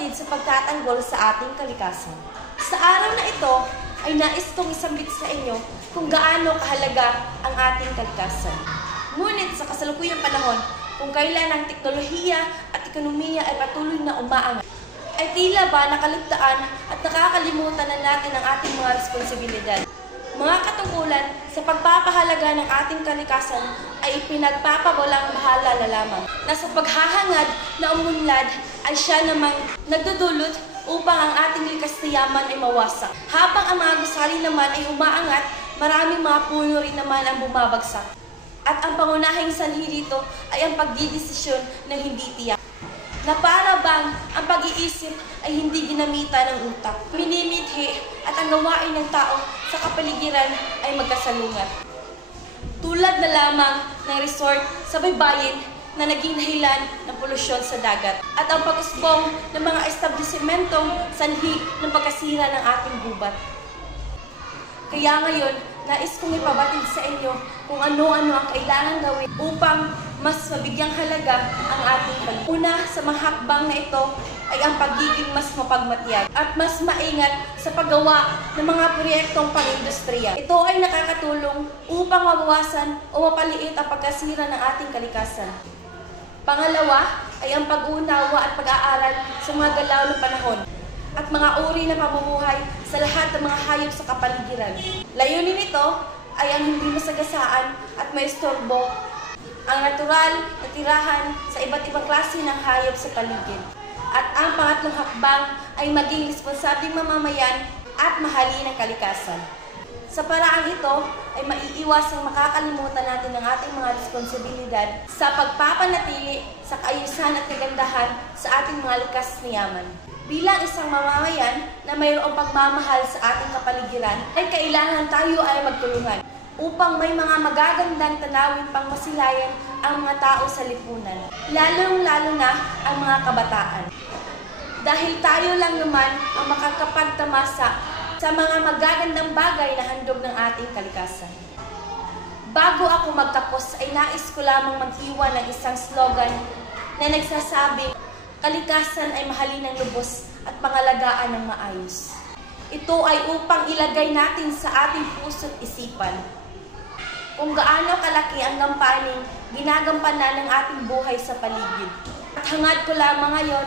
hatid sa pagtatanggol sa ating kalikasan. Sa araw na ito ay nais kong isambit sa inyo kung gaano kahalaga ang ating kalikasan. Ngunit sa kasalukuyang panahon, kung kailan ang teknolohiya at ekonomiya ay patuloy na umaangat, ay tila ba nakaligtaan at nakakalimutan na natin ang ating mga responsibilidad. Mga katungkulan sa pagpapahalaga ng ating kalikasan ay ipinagpapawalang bahala na lamang na sa paghahangad na umunlad ay siya namang nagdudulot upang ang ating likas na yaman ay mawasak. Habang ang mga gusali naman ay umaangat, maraming mga puno rin naman ang bumabagsak. At ang pangunahing sanhi dito ay ang pagdidesisyon na hindi tiyak. Na para bang ang pag-iisip ay hindi ginamitan ng utak, minimithi at ang gawain ng tao sa kapaligiran ay magkasalungat. Tulad na lamang ng resort sa baybayin na naging dahilan ng polusyon sa dagat at ang pag-usbong ng mga establisimentong sanhi ng pagkasira ng ating gubat. Kaya ngayon, nais kong ipabatid sa inyo kung ano-ano ang kailangan gawin upang mas mabigyang halaga ang ating paligid. Una sa mga hakbang na ito ay ang pagiging mas mapagmatyag at mas maingat sa paggawa ng mga proyektong pang-industriya. Ito ay nakakatulong upang mabawasan o mapaliit ang pagkasira ng ating kalikasan. Pangalawa ay ang pag-uunawa at pag-aaral sa mga galaw ng panahon at mga uri ng pamumuhay sa lahat ng mga hayop sa kapaligiran. Layunin nito ay ang hindi masagasaan at maistorbo ang natural na tirahan sa iba't ibang klase ng hayop sa paligid. At ang pangatlong hakbang ay maging responsableng mamamayan at mahalin ang kalikasan. Sa paraang ito ay maiiwasang makakalimutan natin ang ating mga responsibilidad sa pagpapanatili sa kaayusan at kagandahan sa ating mga likas na yaman. Bilang isang mamamayan na mayroong pagmamahal sa ating kapaligiran, ay kailangan tayo ay magtulungan upang may mga magagandang tanawin pang masilayan ang mga tao sa lipunan, lalong-lalo na ang mga kabataan. Dahil tayo lang naman ang makakapagtamasa sa mga magagandang bagay na handog ng ating kalikasan. Bago ako magtapos ay nais ko lamang mag-iwan ng isang slogan na nagsasabing, kalikasan ay mahalin ng lubos at pangalagaan ng maayos. Ito ay upang ilagay natin sa ating puso't isipan kung gaano kalaki ang gampaning ginagampanan ng ating buhay sa paligid. At hangad ko lamang ngayon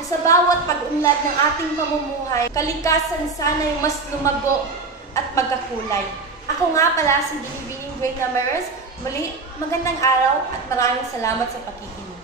na sa bawat pag-unlad ng ating pamumuhay, kalikasan sana'y mas lumago at magkakulay. Ako nga pala si Binibining Great Numbers. Muli, magandang araw at maraming salamat sa pakikinig.